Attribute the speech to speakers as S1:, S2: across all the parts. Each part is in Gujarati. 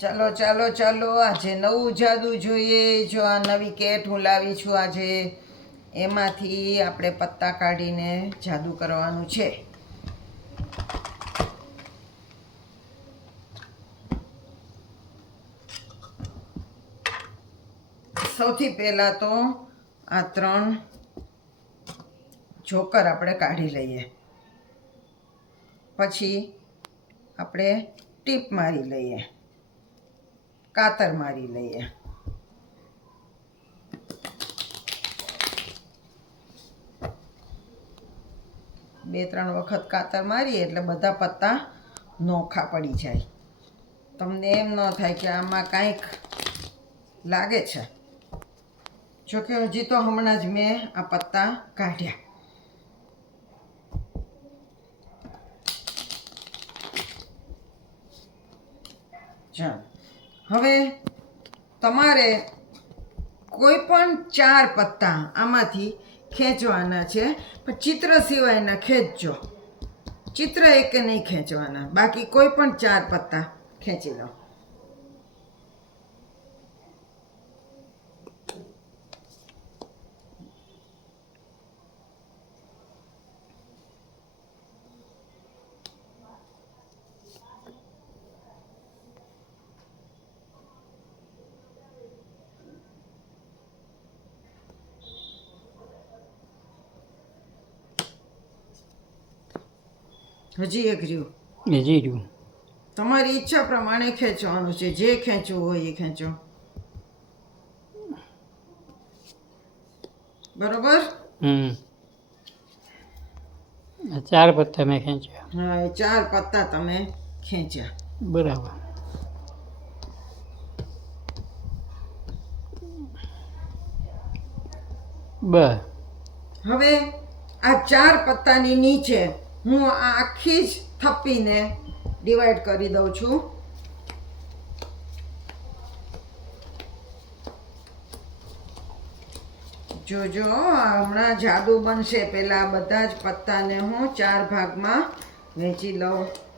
S1: ચાલો ચાલો ચાલો, આજે નવું જાદુ જોઈએ. જો આ નવી કેટ હું લાવી છું આજે, એમાંથી આપણે પત્તા કાઢીને જાદુ કરવાનું છે. સૌથી પહેલાં તો આ ત્રણ જોકર આપણે કાઢી લઈએ. પછી આપણે ટીપ મારી લઈએ. કાતર મારી લઈએ. બે, ત્રણ વખત કાતર મારીએ એટલે બધા પત્તા નોખા પડી જાય. તમને એમ ન થાય કે આમાં કાંઈક લાગે છે. જોકે હજી તો હમણાં જ મેં આ પત્તા કાઢ્યા. ચાલો. હવે તમારે કોઈ પણ ચાર પત્તા આમાંથી ખેંચવાના છે, પણ ચિત્ર સિવાયના ખેંચજો. ચિત્ર એકે નહીં ખેંચવાના, બાકી કોઈ પણ ચાર પત્તા ખેંચી લો. હજી એક રહ્યું.
S2: એ જી રહ્યું.
S1: તમારી ઈચ્છા પ્રમાણે ખેંચવાનું છે. જે ખેંચવું હોય એ ખેંચો. બરોબર?
S2: હમ. ચાર પત્તા મેં ખેંચ્યા.
S1: હા એ ચાર પત્તા તમે ખેંચ્યા.
S2: બરાબર. બસ.
S1: હવે આ ચાર પત્તાની નીચે હું આ આખી જ થપ્પીને ડિવાઈડ કરી દઉં છું. જોજો, હમણાં જાદુ બનશે. પેલા બધા જ પત્તાને હું ચાર ભાગમાં વહેંચી લઉં.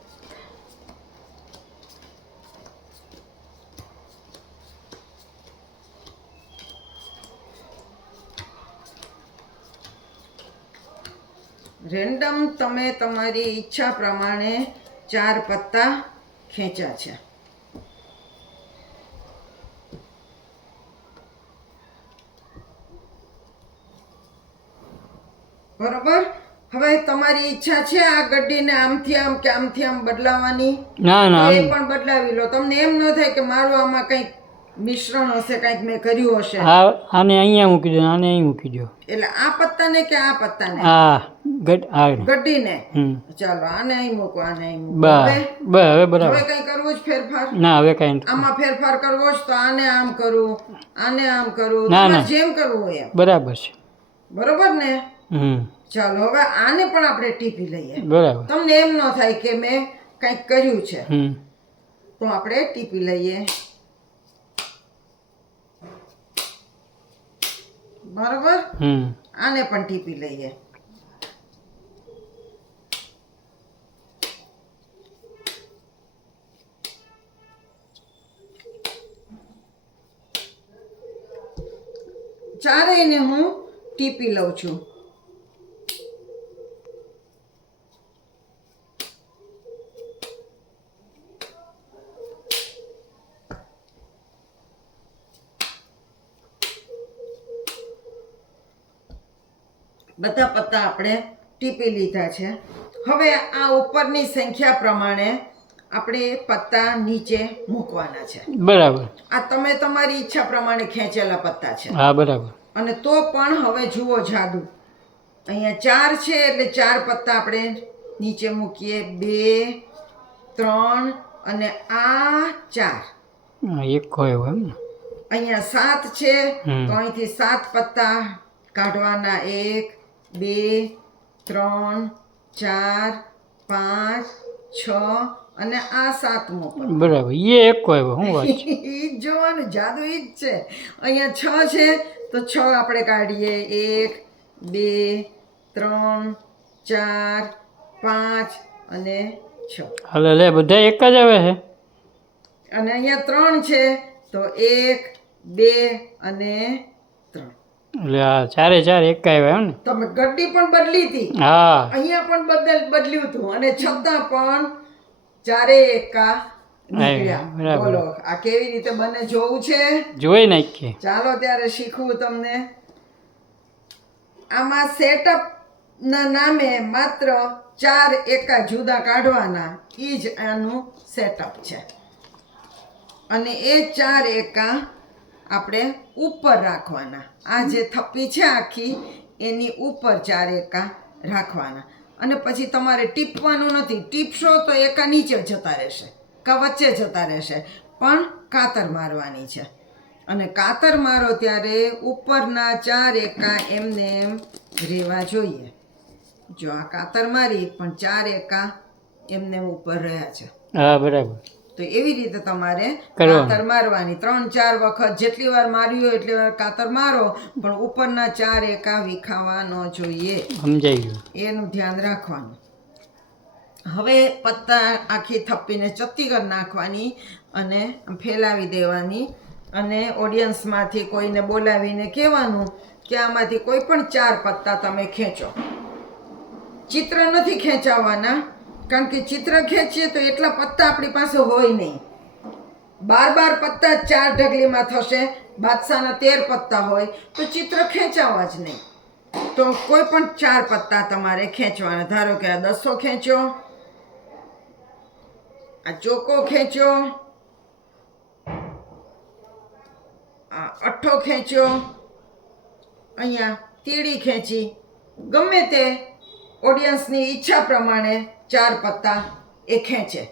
S1: રેન્ડમ તમે તમારી ઈચ્છા પ્રમાણે ચાર પત્તા ખેંચ્યા છે. બરોબર? હવે તમારી ઈચ્છા છે આ ગડ્ડીને આમથી આમ કે આમથી આમ બદલાવાની?
S2: ના ના
S1: એ પણ બદલાવી લો. તમને એમ ન થાય કે મારું આમાં કંઈક મિશ્રણ હશે કંઈક મેં કર્યું હશે?
S2: હા આને અહીંયા મૂકી દો આને અહીં મૂકી દો.
S1: એટલે આ પત્તાને કે આ પત્તાને?
S2: આ ગટ
S1: ચાલો આને અહીં મૂકો આને અહીં મૂકો.
S2: બસ
S1: હવે?
S2: બસ હવે
S1: હવે
S2: બરાબર
S1: કઈ કરવું જ ફેરફાર?
S2: ના હવે કાંઈ
S1: આમાં ફેરફાર કરવો જ તો આને આમ કરું આને આમ કરું.
S2: ના, ના.
S1: જેમ કરવું હોય
S2: બરાબર છે.
S1: બરોબર ને?
S2: હમ.
S1: ચાલો હવે આને પણ આપણે ટીપી લઈએ.
S2: બરાબર.
S1: તમને એમ ન થાય કે મેં કંઈક કર્યું છે. તો આપણે ટીપી લઈએ. બરોબર?
S2: હમ.
S1: આને પણ ટીપી લઈએ. ચારેયને હું ટીપી લઉં છું. બધા પત્તા આપણે ટીપી લીધા છે. હવે આ ઉપરની સંખ્યા પ્રમાણે આપણે પત્તા નીચે મૂકવાના છે.
S2: બરાબર.
S1: આ તમે તમારી ઈચ્છા પ્રમાણે ખેંચેલા પત્તા છે.
S2: હા બરાબર.
S1: અને તો પણ હવે જુઓ જાદુ. અહીંયા ચાર છે એટલે ચાર પત્તા આપણે નીચે મૂકીએ. બે ત્રણ અને આ ચાર.
S2: એક હોય એમ
S1: અહીંયા સાત છે. તો અહીંથી સાત પત્તા કાઢવાના એક બે ત્રણ ચાર પાંચ છ અને આ સાતમો પત્તો.
S2: બરાબર એ એક હોય શું વાત છે.
S1: ઈ જ જોવાનું જાદુ એ જ છે. અહીંયા છ છે તો છ આપણે કાઢીએ. એક બે ત્રણ ચાર પાંચ અને છ.
S2: હાલે લે બધા એક જ આવે છે?
S1: અને અહીંયા ત્રણ છે તો એક બે અને ત્રણ.
S2: એટલે ચારે ચાર એક આવ્યા ને?
S1: તમે ગડ્ડી પણ બદલી હતી.
S2: હા.
S1: અહીંયા પણ બદલ બદલ્યું હતું. અને છતાં પણ ચારે એકા નીકળ્યા. બોલો આ કેવી રીતે બને જોવું છે?
S2: જોઈ નાખીએ.
S1: ચાલો ત્યારે શીખવું તમને. આમાં સેટઅપ ના નામે માત્ર ચાર એકા જુદા કાઢવાના. એ જ આનું સેટઅપ છે. અને એ ચાર એકા આપણે ઉપર રાખવાના. આ જે થપ્પી છે આખી એની ઉપર ચાર એકા રાખવાના. અને પછી તમારે ટીપવાનું નથી. ટીપશો તો એકા નીચે જતા રહેશે કા વચ્ચે જતા રહેશે. પણ કાતર મારવાની છે. અને કાતર મારો ત્યારે ઉપરના ચાર એકા એમને એમ રહેવા જોઈએ. જો આ કાતર મારી, પણ ચાર એકા એમને ઉપર રહ્યા છે.
S2: હા, બરાબર.
S1: તો એવી રીતે તમારે કાતર મારવાની. ત્રણ ચાર વખત જેટલી વાર માર્યું હોય એટલી વાર કાતર મારો પણ ઉપરના ચાર એકા વિખાવા ન જોઈએ.
S2: સમજાઈ ગયું.
S1: એનું ધ્યાન રાખવાનું. હવે પત્તા આખી થપ્પીને ચત્તી કરી નાખવાની અને ફેલાવી દેવાની. અને ઓડિયન્સમાંથી કોઈને બોલાવીને કહેવાનું કે આમાંથી કોઈ પણ ચાર પત્તા તમે ખેંચો. ચિત્ર નથી ખેંચાવવાના કારણ કે ચિત્ર ખેંચીએ તો એટલા પત્તા આપણી પાસે હોય નહીં. બાર બાર પત્તા ચાર ઢગલીમાં થશે, બાદશાહના તેર પત્તા હોય, તો ચિત્ર ખેંચાવા જ નહીં. તો કોઈ પણ ચાર પત્તા તમારે ખેંચવાના. ધારો કે આ દસો ખેંચો આ ચોકો ખેંચો આ અઠ્ઠો ખેંચ્યો, અહીંયા તીડી ખેંચી. ગમે તે ઓડિયન્સની ઈચ્છા પ્રમાણે ચાર પત્તા એ ખેંચે.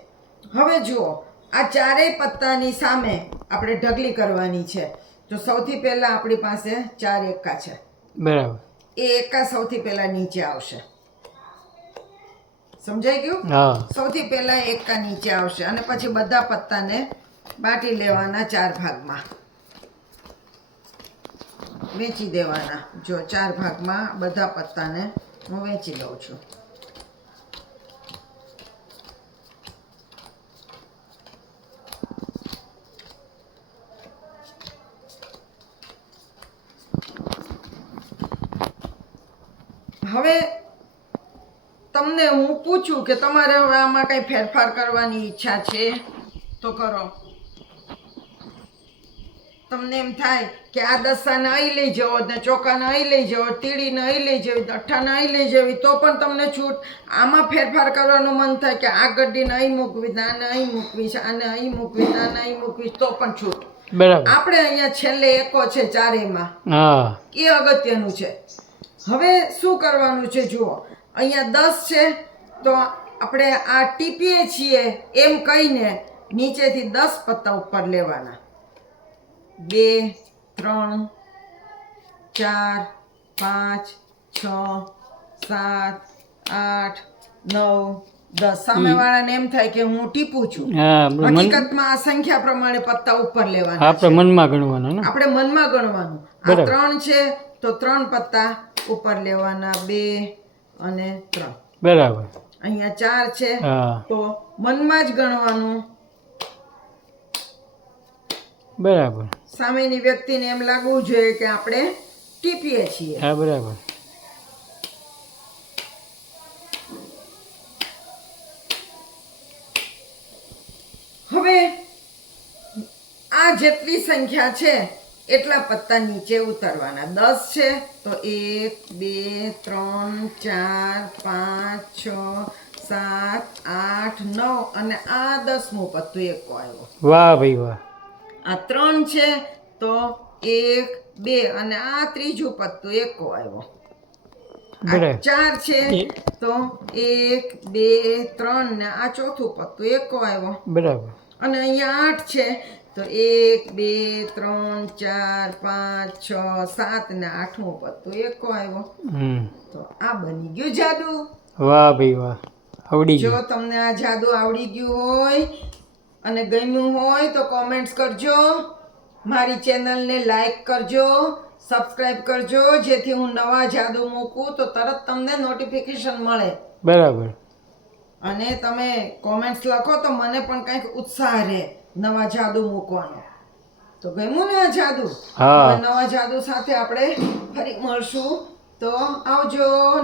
S1: હવે જુઓ આ ચારેય પત્તાની સામે આપણે ઢગલી કરવાની છે. તો સૌથી પહેલાં આપણી પાસે ચાર એકા છે.
S2: બરાબર.
S1: એ એકા સૌથી પહેલા નીચે આવશે. સમજાઈ ગયું? સૌથી પહેલા એકા નીચે આવશે અને પછી બધા પત્તાને બાટી લેવાના ચાર ભાગમાં. વેચી દેવાના. જો ચાર ભાગમાં બધા પત્તાને હું વેચી લઉં છું. હવે તમને હું પૂછું કે તમારે હવે આમાં કંઈ ફેરફાર કરવાની ઈચ્છા છે? તો કરો. તમને એમ થાય કે આ દસાને અહીં લઈ જવો ને ચોખાને અહીં લઈ જવો તીડીને અહીં લઈ જવી દઠ્ઠાને અહીં લઈ જવી તો પણ તમને છૂટ. આમાં ફેરફાર કરવાનું મન થાય કે આ ગड्डीને અહીં મૂકવી આને અહીં મૂકવી છે આને અહીં મૂકવી આને અહીં મૂકવી તો પણ છૂટ.
S2: બરાબર.
S1: આપણે અહીંયા છેલ્લે એકો છે ચારેયમાં.
S2: હા.
S1: એ અગત્યનું છે. હવે શું કરવાનું છે જુઓ. અહીંયા દસ છે તો આપણે આ ટીપીએ છીએ એમ કહીને નીચેથી દસ પત્તા ઉપર લેવાના. બે ત્રણ ચાર પાંચ છ સાત આઠ નવ દસ. સામેવાળાને એમ થાય કે હું ટીપું છું. હકીકતમાં આ સંખ્યા પ્રમાણે પત્તા ઉપર લેવાના
S2: આપણે મનમાં ગણવાનું
S1: આપણે મનમાં ગણવાનું. આ ત્રણ છે તો ત્રણ પત્તા ઉપર લેવાના બે અને ત્રણ.
S2: બરાબર.
S1: અહીંયા ચાર છે. તો મનમાં જ ગણવાનું.
S2: બરાબર.
S1: સામેની વ્યક્તિને એમ લાગવું જોઈએ કે આપણે ટીપીએ છીએ.
S2: હા બરાબર.
S1: હવે આ જેટલી સંખ્યા છે એટલા પત્તા નીચે ઉતારવાના. દસ છે તો એક બે ત્રણ ચાર પાંચ છ સાત આઠ નવ અને આ દસમું પત્તું એક આવ્યો.
S2: વાહ ભાઈ વાહ.
S1: આ ત્રણ છે તો એક બે અને આ ત્રીજું પત્તું એક આવ્યો. ચાર છે તો એક બે ત્રણ ને આ ચોથું પત્તું એક આવ્યો.
S2: બરાબર.
S1: અને અહીંયા આઠ છે તો એક બે ત્રણ ચાર પાંચ છ સાત ને આઠમું પત્તું એકો આવ્યો. તો આ બની ગયું જાદુ.
S2: વાહ ભાઈ વાહ. આવડી
S1: જો તમને આ જાદુ આવડી ગયું હોય અને ગમ્યું હોય તો કોમેન્ટ્સ કરજો. મારી ચેનલને લાઈક કરજો સબસ્ક્રાઇબ કરજો જેથી હું નવા જાદુ મૂકું તો તરત તમને નોટિફિકેશન મળે.
S2: બરાબર.
S1: અને તમે કોમેન્ટ્સ લખો તો મને પણ કંઈક ઉત્સાહ રહે. નવા જાદુ મૂકવાનો. તો ગમ્યું ને આ જાદુ? નવા જાદુ સાથે આપણે ફરી મળશું. તો આવજો.